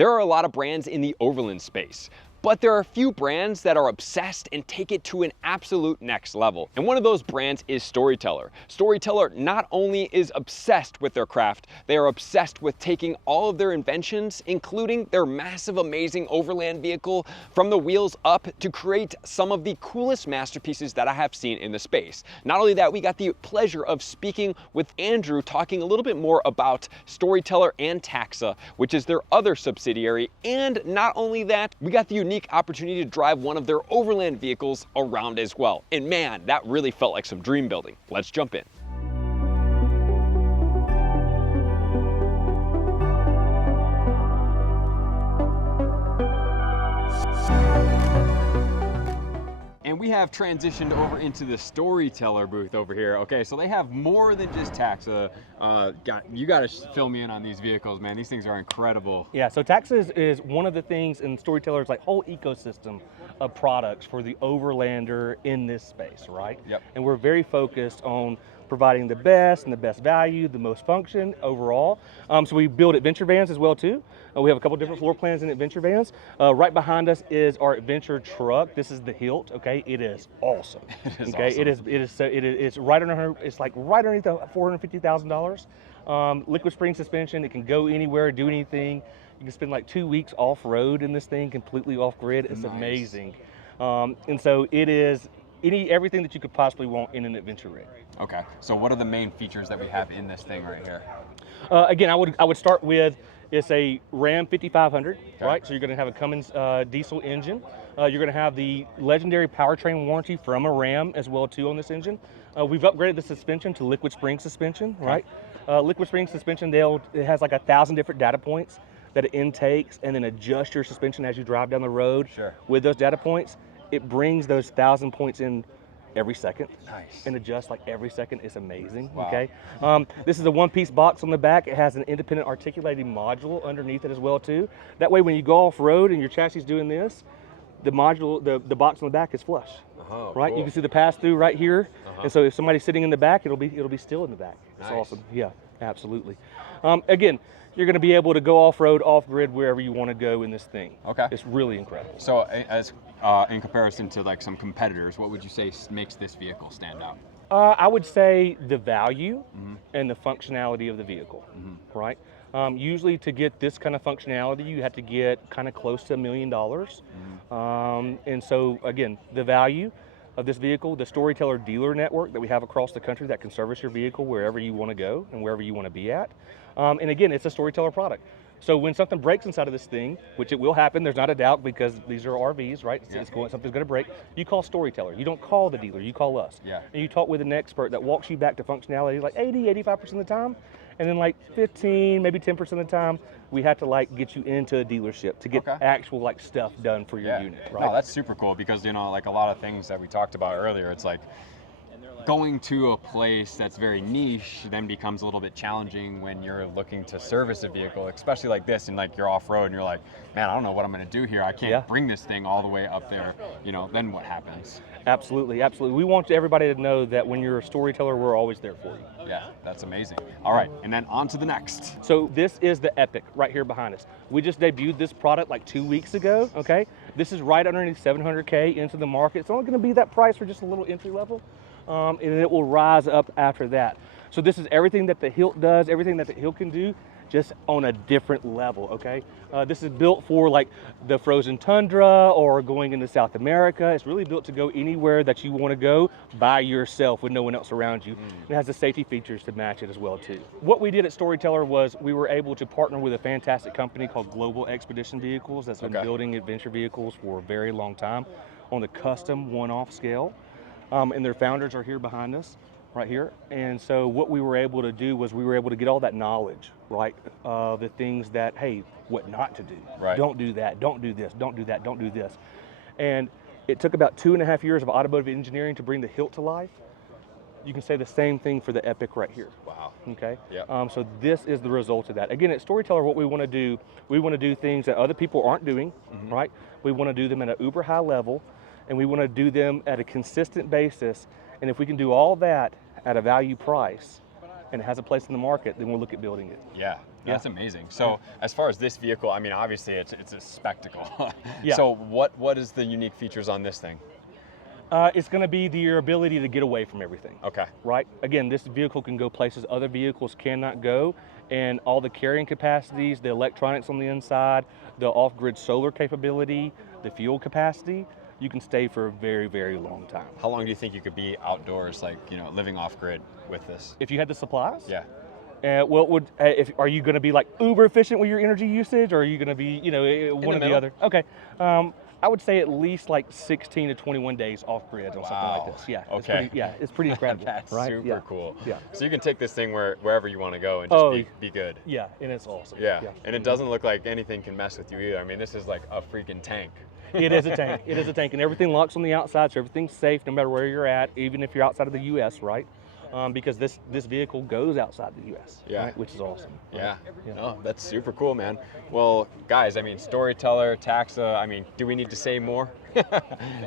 There are a lot of brands in the Overland space, but there are a few brands that are obsessed and take it to an absolute next level. And one of those brands is Storyteller. Storyteller not only is obsessed with their craft, they are obsessed with taking all of their inventions, including their massive, amazing Overland vehicle, from the wheels up to create some of the coolest masterpieces that I have seen in the space. Not only that, we got the pleasure of speaking with Andrew, talking a little bit more about Storyteller and Taxa, which is their other subsidiary. And not only that, we got the unique opportunity to drive one of their Overland vehicles around as well. And man, that really felt like some dream building. Let's jump in. And we have transitioned over into the Storyteller booth over here. Okay, so they have more than just Taxa. You got to fill me in on these vehicles, man. These things are incredible. Yeah, so Taxa is one of the things in Storyteller's like whole ecosystem of products for the Overlander in this space, right? Yep. And we're very focused on providing the best and the best value, the most function overall. So we build adventure vans as well too. We have a couple different floor plans in adventure vans. Right behind us is our adventure truck. This is the Hilt. Okay, it is awesome. It is okay, awesome. It's right under. It's like right underneath the $450,000. Liquid spring suspension. It can go anywhere, do anything. You can spend like 2 weeks off road in this thing, completely off grid. It's nice. amazing. And so it is everything that you could possibly want in an adventure rig. Okay, so what are the main features that we have in this thing right here? Again, I would start with, it's a Ram 5500, Okay. right? So you're going to have a Cummins diesel engine. You're going to have the legendary powertrain warranty from a Ram as well too on this engine. We've upgraded the suspension to liquid spring suspension, right? Liquid spring suspension, it has like 1,000 different data points that it intakes and then adjusts your suspension as you drive down the road. Sure. With those data points. It brings those 1,000 points in every second. Nice. And adjusts like every second. It's amazing. Wow. Okay. This is a one-piece box on the back. It has an independent articulating module underneath it as well too. That way, when you go off road and your chassis is doing this, the module, the box on the back is flush. Oh, right. cool. You can see the pass-through right here. And so if somebody's sitting in the back, it'll be still in the back. It's Nice. awesome. Yeah, absolutely. Again, you're going to be able to go off-road, off-grid, wherever you want to go in this thing. Okay. It's really incredible. So as in comparison to like some competitors, what would you say makes this vehicle stand out? I would say the value and the functionality of the vehicle, right? Usually to get this kind of functionality, you have to get kind of close to $1 million. And so again, the value of this vehicle, the Storyteller dealer network that we have across the country that can service your vehicle wherever you want to go and wherever you want to be at. And again, it's a Storyteller product. So when something breaks inside of this thing, which it will happen, there's not a doubt because these are RVs, right? Yeah. Something's going to break. You call Storyteller. You don't call the dealer. You call us. Yeah. And you talk with an expert that walks you back to functionality like 80, 85% of the time. And then like 15, maybe 10% of the time, we have to like get you into a dealership to get actual like stuff done for your unit, right? No, that's super cool because, you know, like a lot of things that we talked about earlier, it's like going to a place that's very niche then becomes a little bit challenging when you're looking to service a vehicle, especially like this, and like you're off-road and you're like, man, I don't know what I'm going to do here. I can't bring this thing all the way up there. You know, then what happens? Absolutely, absolutely. We want everybody to know that when you're a Storyteller, we're always there for you. Yeah, that's amazing. All right, and then on to the next. So this is the Epic right here behind us. We just debuted this product like 2 weeks ago, okay? This is right underneath $700K into the market. It's only going to be that price for just a little entry level. And it will rise up after that. So this is everything that the Hilt does, everything that the Hilt can do, just on a different level, okay? This is built for like the frozen tundra or going into South America. It's really built to go anywhere that you want to go by yourself with no one else around you. It has the safety features to match it as well too. What we did at Storyteller was we were able to partner with a fantastic company called Global Expedition Vehicles that's been building adventure vehicles for a very long time on the custom one-off scale. And their founders are here behind us, right here. And so what we were able to do was we were able to get all that knowledge, right? The things that, hey, what not to do. Right. Don't do that, don't do this, don't do that, don't do this. And it took about 2.5 years of automotive engineering to bring the Hilt to life. You can say the same thing for the Epic right here. Wow. Okay. Yeah. So this is the result of that. Again, at Storyteller, what we want to do things that other people aren't doing, right? We want to do them at an uber high level, and we want to do them at a consistent basis. And if we can do all that at a value price, and it has a place in the market, then we'll look at building it. Yeah, That's amazing. So as far as this vehicle, I mean, obviously it's a spectacle. Yeah. So what is the unique features on this thing? It's going to be your ability to get away from everything. Okay. Right? Again, this vehicle can go places other vehicles cannot go, and all the carrying capacities, the electronics on the inside, the off-grid solar capability, the fuel capacity, you can stay for a very, very long time. How long do you think you could be outdoors, like, you know, living off-grid with this? If you had the supplies? Yeah. Are you going to be like uber efficient with your energy usage, or are you going to be, you know, one or the other? Okay. I would say at least like 16 to 21 days off grid or something like this. Yeah. Okay. It's pretty incredible. That's right? super cool. Yeah. So you can take this thing wherever you want to go and just be good. Yeah, and it's awesome. Yeah. And it doesn't look like anything can mess with you either. I mean, this is like a freaking tank. It is a tank. It is a tank, and everything locks on the outside, so everything's safe no matter where you're at, even if you're outside of the U.S., right? Because this vehicle goes outside the U.S., right? Which is awesome. Yeah. Oh, that's super cool, man. Well, guys, I mean, Storyteller, Taxa, I mean, do we need to say more?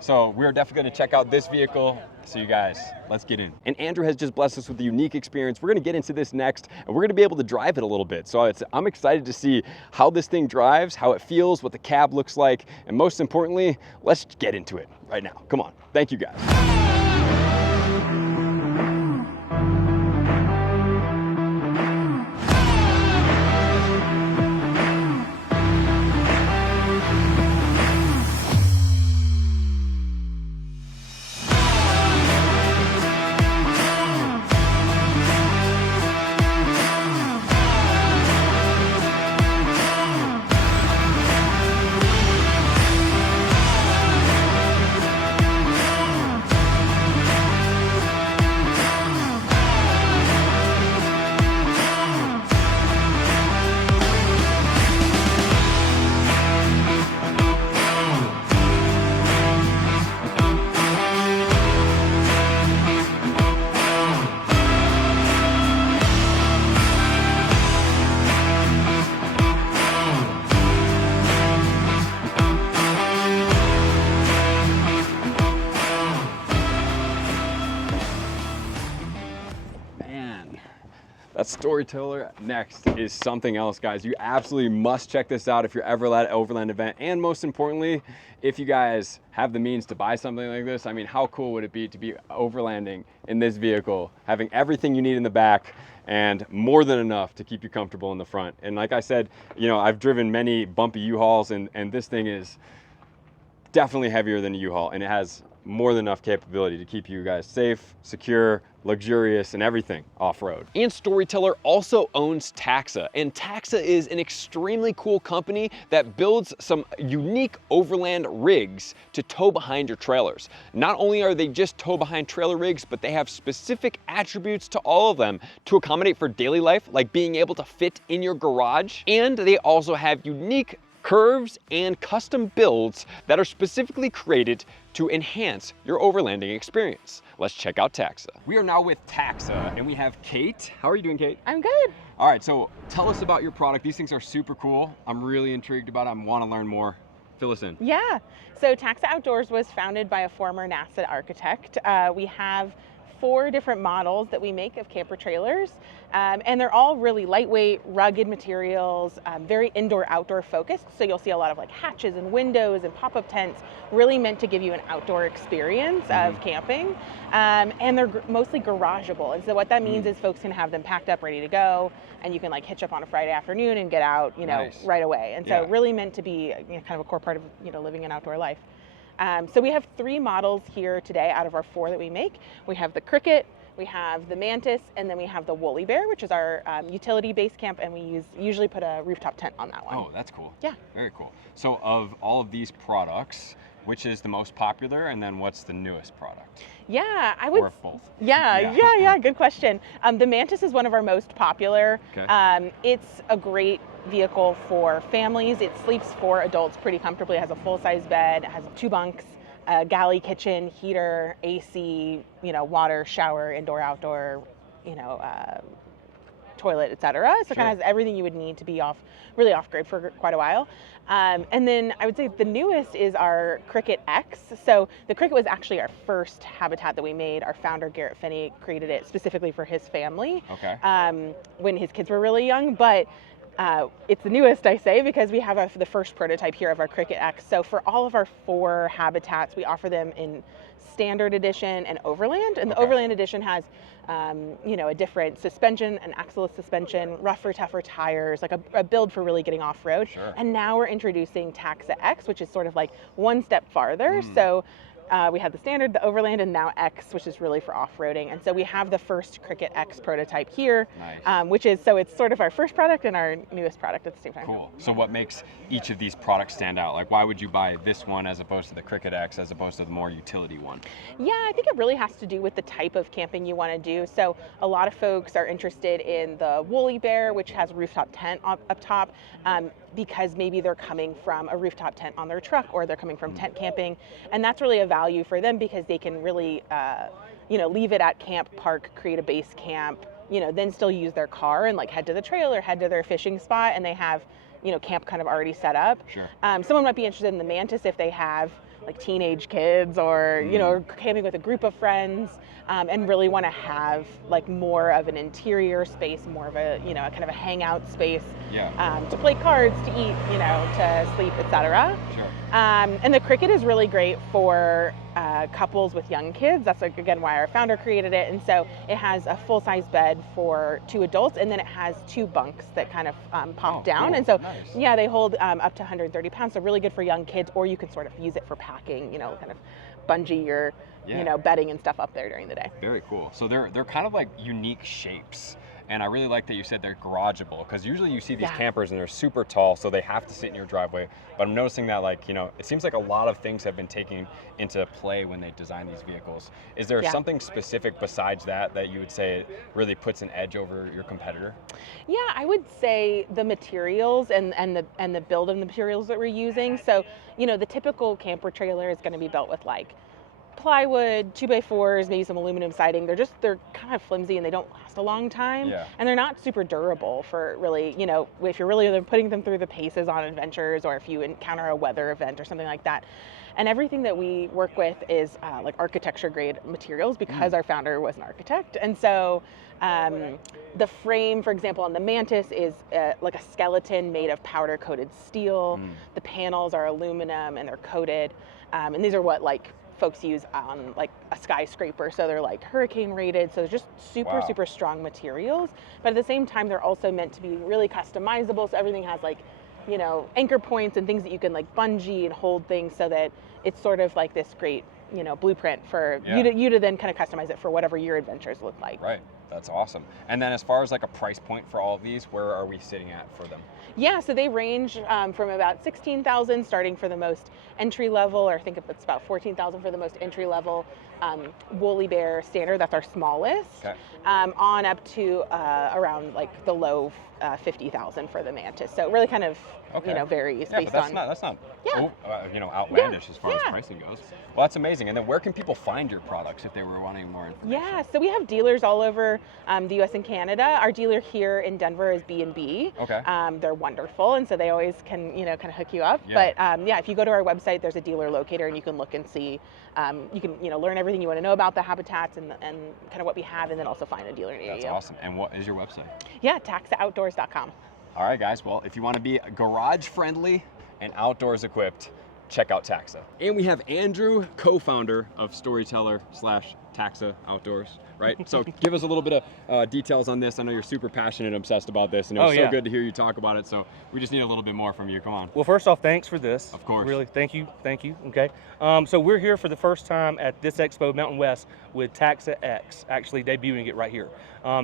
So we're definitely going to check out this vehicle. So you guys, let's get in. And Andrew has just blessed us with a unique experience. We're going to get into this next, and we're going to be able to drive it a little bit. So I'm excited to see how this thing drives, how it feels, what the cab looks like, and most importantly, let's get into it right now. Come on. Thank you, guys. That Storyteller next is something else, guys. You absolutely must check this out if you're ever at an Overland event. And most importantly, if you guys have the means to buy something like this, I mean, how cool would it be to be overlanding in this vehicle, having everything you need in the back and more than enough to keep you comfortable in the front. And like I said, you know, I've driven many bumpy U-Hauls, and this thing is definitely heavier than a U-Haul, and it has more than enough capability to keep you guys safe, secure, luxurious, and everything off-road. And Storyteller also owns Taxa, and Taxa is an extremely cool company that builds some unique overland rigs to tow behind your trailers. Not only are they just tow behind trailer rigs, but they have specific attributes to all of them to accommodate for daily life, like being able to fit in your garage. And they also have unique curves and custom builds that are specifically created to enhance your overlanding experience. Let's check out Taxa. We are now with Taxa, and we have Kate. How are you doing, Kate? I'm good. All right, so tell us about your product. These things are super cool. I'm really intrigued about it. I want to learn more. Fill us in. Yeah, so Taxa Outdoors was founded by a former NASA architect. We have 4 different models that we make of camper trailers, and they're all really lightweight, rugged materials, very indoor-outdoor focused. So you'll see a lot of like hatches and windows and pop-up tents, really meant to give you an outdoor experience of camping. And they're mostly garageable. And so what that means is folks can have them packed up, ready to go, and you can like hitch up on a Friday afternoon and get out, you know, right away. And so really meant to be, you know, kind of a core part of, you know, living an outdoor life. So we have 3 models here today out of our 4 that we make. We have the Cricket, we have the Mantis, and then we have the Woolly Bear, which is our utility base camp, and we usually put a rooftop tent on that one. Oh, that's cool. Yeah. Very cool. So of all of these products, which is the most popular, and then what's the newest product? Yeah, I would. Or both. Yeah, good question. The Mantis is one of our most popular. Okay. It's a great vehicle for families. It sleeps 4 adults pretty comfortably. It has a full-size bed, it has 2 bunks, a galley kitchen, heater, AC, you know, water, shower, indoor, outdoor, you know, toilet, etc. So it kind of has everything you would need to be really off-grid for quite a while. And then I would say the newest is our Cricket X. So the Cricket was actually our first habitat that we made. Our founder, Garrett Finney, created it specifically for his family when his kids were really young. But It's the newest, I say, because we have the first prototype here of our Cricket X. So for all of our 4 habitats, we offer them in Standard Edition and Overland. And the Overland Edition has, a different suspension, an axle suspension, rougher, tougher tires, like a build for really getting off-road. Sure. And now we're introducing Taxa X, which is sort of like one step farther. So we have the Standard, the Overland, and now X, which is really for off-roading. And so we have the first Cricket X prototype here, which is, so it's sort of our first product and our newest product at the same time. Cool. So what makes each of these products stand out? Like, why would you buy this one as opposed to the Cricket X as opposed to the more utility one? Yeah, I think it really has to do with the type of camping you want to do. So a lot of folks are interested in the Woolly Bear, which has a rooftop tent up top, because maybe they're coming from a rooftop tent on their truck, or they're coming from tent camping. And that's really a value for them because they can really, leave it at camp, park, create a base camp, then still use their car and like head to the trail or head to their fishing spot, and they have, camp kind of already set up. Sure. Someone might be interested in the Mantis if they have like teenage kids or, camping with a group of friends, and really want to have like more of an interior space, more of a, kind of a hangout space, to play cards, to eat, to sleep, etc. Sure. And the Cricket is really great for couples with young kids. That's like, again, why our founder created it. And so it has a full-size bed for 2 adults, and then it has 2 bunks that kind of pop down. Cool. And so, Nice. they hold up to 130 pounds. So really good for young kids, or you can sort of use it for packing, kind of bungee your, bedding and stuff up there during the day. Very cool. So they're kind of like unique shapes. And I really like that you said they're garageable, because usually you see these campers and they're super tall, so they have to sit in your driveway. But I'm noticing that, like, it seems like a lot of things have been taken into play when they design these vehicles. Is there something specific besides that you would say really puts an edge over your competitor? Yeah, I would say the materials and the build of the materials that we're using. So, the typical camper trailer is going to be built with like plywood, 2x4s, maybe some aluminum siding. They're kind of flimsy and they don't last a long time. And they're not super durable for really, if you're really putting them through the paces on adventures, or if you encounter a weather event or something like that. And everything that we work with is like architecture grade materials, because our founder was an architect. And so the frame, for example, on the Mantis is like a skeleton made of powder coated steel. The panels are aluminum and they're coated. And these are what like folks use on like a skyscraper, so they're like hurricane rated, so they're just super strong materials, but at the same time they're also meant to be really customizable, so everything has like anchor points and things that you can like bungee and hold things, so that it's sort of like this great blueprint for you to then kind of customize it for whatever your adventures look like. Right. That's awesome. And then as far as like a price point for all of these, where are we sitting at for them? Yeah, so they range from about 16,000 starting for the most entry level, or I think it's about 14,000 for the most entry level Woolly Bear Standard, that's our smallest, on up to around like the low 50,000 for the Mantis. So it really kind of varies based on. That's not outlandish as far as pricing goes. Well, that's amazing. And then where can people find your products if they were wanting more information? Yeah, so we have dealers all over the U.S. and Canada. Our dealer here in Denver is B&B. They're wonderful, and so they always can kind of hook you up. But if you go to our website, there's a dealer locator, and you can look and see. You can learn everything you want to know about the habitats and kind of what we have, and then also find a dealer near you. That's awesome. And what is your website? Yeah, taxaoutdoors.com. All right, guys. Well, if you want to be garage friendly and outdoors equipped, check out Taxa. And we have Andrew, co-founder of Storyteller / Taxa Outdoors, right? So give us a little bit of details on this. I know you're super passionate and obsessed about this, and it was so good to hear you talk about it. So we just need a little bit more from you. Come on. Well, first off, thanks for this. Of course. Really, thank you. Okay. So we're here for the first time at this expo, Mountain West, with Taxa X, actually debuting it right here.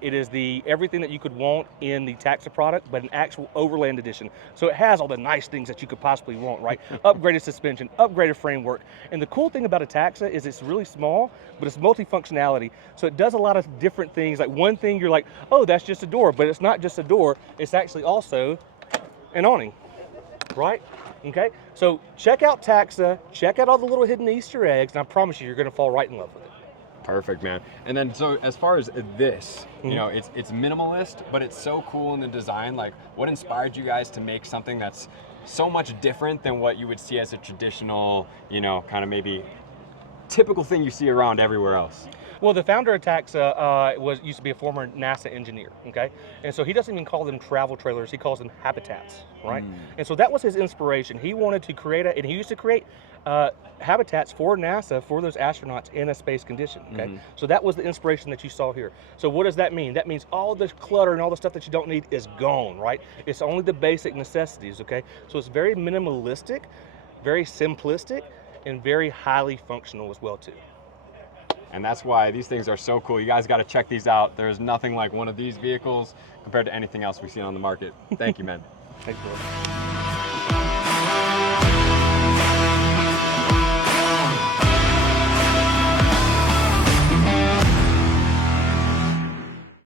It is everything that you could want in the Taxa product, but an actual Overland edition. So it has all the nice things that you could possibly want, right? Upgraded suspension, upgraded framework. And the cool thing about a Taxa is it's really small, but it's multifunctionality. So it does a lot of different things. Like one thing you're like, oh, that's just a door, but it's not just a door. It's actually also an awning, right? Okay, so check out Taxa, check out all the little hidden Easter eggs, and I promise you're gonna fall right in love with it. Perfect, man. And then, so as far as this, it's minimalist, but it's so cool in the design. Like, what inspired you guys to make something that's so much different than what you would see as a traditional, kind of maybe typical thing you see around everywhere else? Well, the founder of Taxa used to be a former NASA engineer, okay? And so he doesn't even call them travel trailers, he calls them habitats, right? And so that was his inspiration. He wanted to create and he used to create habitats for NASA for those astronauts in a space condition, okay? So that was the inspiration that you saw here. So what does that mean? That means all the clutter and all the stuff that you don't need is gone, right? It's only the basic necessities, okay? So it's very minimalistic, very simplistic, and very highly functional as well too. And that's why these things are so cool. You guys got to check these out. There's nothing like one of these vehicles compared to anything else we've seen on the market. Thank you, man. Thanks, Lord.